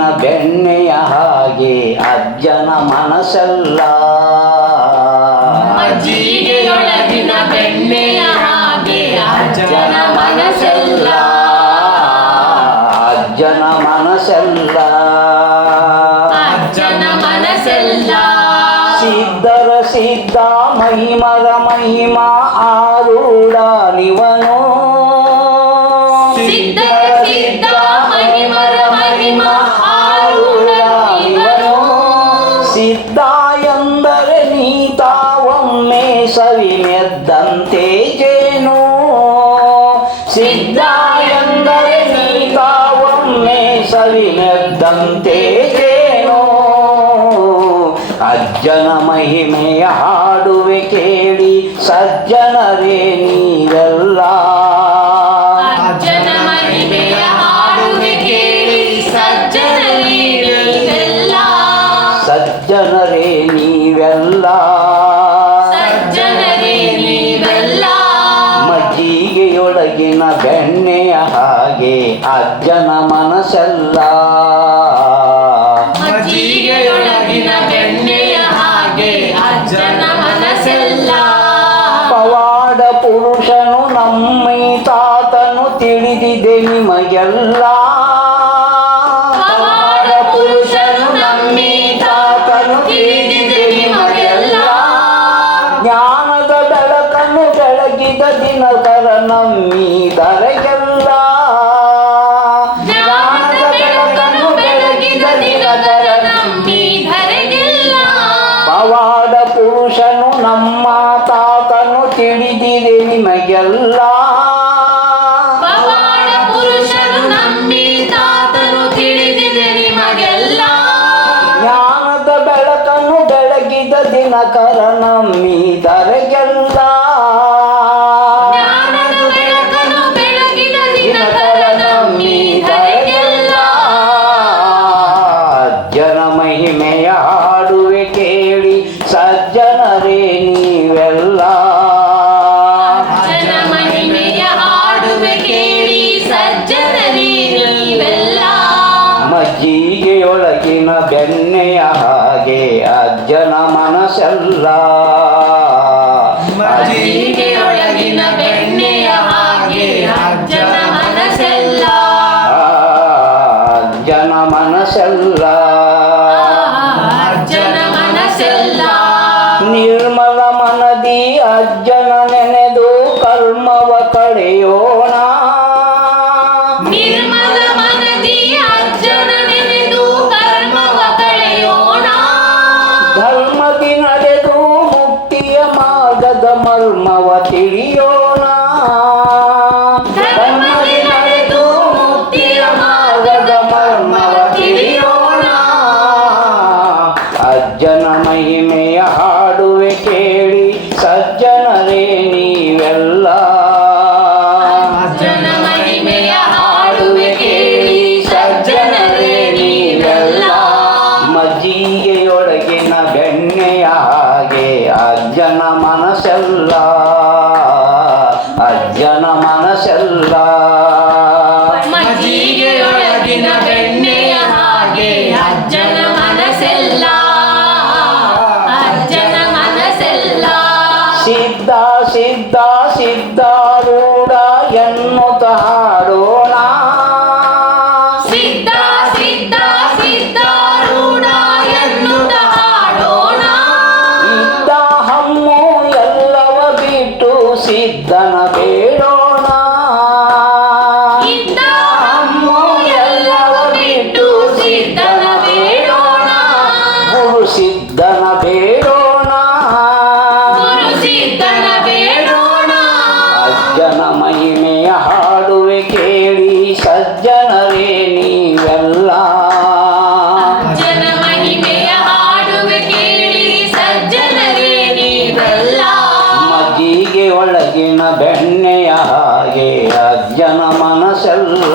ಒಳಗಿನ ಬೆಣ್ಣೆಯ ಹಾಗೆ ಅಜ್ಜನ ಮನಸ್ಸೆಲ್ಲ ಮಜ್ಜಿಗೆಯೊಳಗಿನ ಬೆಣ್ಣೆಯ ಹಾಗೆ ಅಜ್ಜನ ಮನಸ್ಸೆಲ್ಲ ಅಜ್ಜನ ಮನಸ್ಸೆಲ್ಲ ಅಜ್ಜನ ಮನಸ್ಸೆಲ್ಲ ಸಿದ್ಧರ ಸಿದ್ಧ ಮಹಿಮರ ಮಹಿಮ ಆರೂಢ ನಿವನು ಸಿದ್ಧರ ಸಿದ್ಧ ಮಹಿಮರ ಮಹಿಮ ಆರೂಢ ನಿವನು ಸಿದ್ಧ ಎಂದರೆ ನೀತಾವೊಮ್ಮೆ ಸವಿಮೆದ್ದಂತೆ ಜೇನು ಸಿದ್ಧ ಎಂದರೆ ನೀತಾವೊಮ್ಮೆ ಸವಿಮೆದ್ದಂತೆ ಜೇನು ಅಜ್ಜನ ಮಹಿಮೆಯ ಹಾಡುವೆ ಕೇಳಿ ಸಜ್ಜನರೇ ನೀವೆಲ್ಲ ಅಜ್ಜನ ಮಹಿಮೆಯ ಹಾಡುವೆ ಕೇಳಿ ಸಜ್ಜನರೇ ನೀವೆಲ್ಲ ಸಜ್ಜನರೇ ನೀವೆಲ್ಲ ಸಜ್ಜನರೇ ನೀವೆಲ್ಲ ಮಜ್ಜಿಗೆಯೊಳಗಿನ ಬೆಣ್ಣೆಯ ಹಾಗೆ ಅಜ್ಜನ ಮನಸ್ಸೆಲ್ಲ ಮಜ್ಜಿಗೆಯೊಳಗಿನ ಬೆಣ್ಣೆಯ ಹಾಗೆ ಅಜ್ಜನ ಮನಸ್ಸೆಲ್ಲ ಪವಾಡ ಪುರುಷನು ನಮ್ಮಿ ತಾತನು ತಿಳಿದಿದೆ ನಿಮಗೆಲ್ಲ ಪವಾಡ ಪುರುಷನು ನಮ್ಮಿ ತಾತನು ತಿಳಿದಿದೆ ನಿಮಗೆಲ್ಲ ಜ್ಞಾನದ ಬೆಳಕನ್ನು ಬೆಳಗಿದ ದಿನಕರ ನಮ್ಮಿದರೆಗೆಲ್ಲ ಜ್ಞಾನದ ಬೆಳಕನ್ನು ಬೆಳಗಿದ ದಿನಕರ ನಂಬಿದರೆಗೆಲ್ಲ ಪವಾಡ ಪುರುಷನು ನಮ್ಮ ತಾತನು ತಿಳಿದಿದೆ ನಿಮಗೆಲ್ಲ ಪವಾಡ ಪುರುಷನು ನಮ್ಮಿ ತಾತನು ತಿಳಿದಿದೆ ನಿಮಗೆಲ್ಲ ಜ್ಞಾನದ ಬೆಳಕನ್ನು ಬೆಳಗಿದ ದಿನಕರ ನಮ್ಮಿದರೆಗೆಲ್ಲ ಜ್ಞಾನದ ಬೆಳಕನ್ನು ಬೆಳಗಿದ ದಿನಕರ ನಂಬಿದರೆಗೆಲ್ಲ ಅಜ್ಜನ ಮಹಿಮೆಯ ಹಾಡುವೆ ಕೇಳಿ ಸಜ್ಜನರೇ ನೀವೆಲ್ಲ ಅಜ್ಜನ ಮಹಿಮೆಯ ಹಾಡುವೆ ಕೇಳಿ ಸಜ್ಜನರೇ ನೀವೆಲ್ಲ ಮಜ್ಜಿಗೆಯೊಳಗಿನ ಬೆಣ್ಣೆಯ ಹಾಗೆ ಅಜ್ಜನ ಮನಸ್ಸೆಲ್ಲ ಮಜ್ಜಿಗೆಯೊಳಗಿನ ಬೆಣ್ಣೆಯ ಹಾಗೆ ಅಜ್ಜನ ಮನಸ್ಸೆಲ್ಲ ಅಜ್ಜನ ಮನಸ್ಸೆಲ್ಲ ಅಜ್ಜನ ಮನಸ್ಸೆಲ್ಲ ನಿರ್ಮಲ ಮನದಿ ಅಜ್ಜನ ನೆನೆದು ಕರ್ಮವ ಕಳೆಯೋಣ ನಿರ್ಮಲ ಮನದಿ ಅಜ್ಜನ ನೆನೆದು ಕರ್ಮವ ಕಳೆಯೋಣ ಧರ್ಮದಿ ನಡೆದು ಮುಕ್ತಿಯ ಮಾರ್ಗದ ಮರ್ಮವ ತಿಳಿಯೋಣ ಧರ್ಮದಿ ನಡೆದು ಮುಕ್ತಿಯ ಮಾರ್ಗದ ಮರ್ಮವ ತಿಳಿಯೋಣ ಅಜ್ಜನ ಮಹಿಮೆಯ ಹಾಡುವೆ ಕೇಳಿ ಸಜ್ಜನರೇ ನೀವೆಲ್ಲ ಅಜ್ಜನ ಮಹಿಮೆಯ ಹಾಡುವೆ ಕೇಳಿ ಸಜ್ಜನರೇ ನೀವೆಲ್ಲ ಮಜ್ಜಿಗೆಯೊಳಗಿನ ಬೆಣ್ಣೆಯ ಹಾಗೆ ಅಜ್ಜನ ಮನಸ್ಸೆಲ್ಲ ಅಜ್ಜನ ಮನಸ್ಸೆಲ್ಲ ಮಜ್ಜಿಗೆಯೊಳಗಿನ ಬೆಣ್ಣೆಯ ಹಾಗೆ ಅಜ್ಜನ ಮನಸ್ಸೆಲ್ಲ ಅಜ್ಜನ ಮನಸ್ಸೆಲ್ಲ ಸಿದ್ಧ ಸಿದ್ಧ ಸಿದ್ಧಾರೂಢ ಎನ್ನುತ್ತ ಹಾಡೋಣ ಸಿದ್ಧ ಸಿದ್ಧ ಸಿದ್ಧಾರೂಢ ಎನ್ನುತ್ತ ಹಾಡೋಣ ಇದ್ದ ಹಮ್ಮು ಎಲ್ಲವ ಬಿಟ್ಟು ಸಿದ್ಧನ ಬೇಡೋಣ ಇದ್ದ ಹಮ್ಮು ಎಲ್ಲವ ಬಿಟ್ಟು ಸಿದ್ಧನ ಬೇಡೋಣ ಗುರು ಸಿದ್ಧನ ಬೇಡೋಣ ಗುರು ಸಿದ್ಧನ ಬೇಡೋಣ ಅಜ್ಜನ ಮಹಿಮೆಯ ಹಾಡುವೆ ಕೇಳಿ ಸಜ್ಜನರೇ ನೀವೆಲ್ಲ ಅಜ್ಜನ ಮಹಿಮೆಯ ಹಾಡುವೆ ಕೇಳಿ ಸಜ್ಜನರೇ ನೀವೆಲ್ಲ ಮಜ್ಜಿಗೆ ಒಳಗಿನ ಬೆಣ್ಣೆಯ ಹಾಗೆ ಅಜ್ಜನ ಮನಸ್ಸೆಲ್ಲ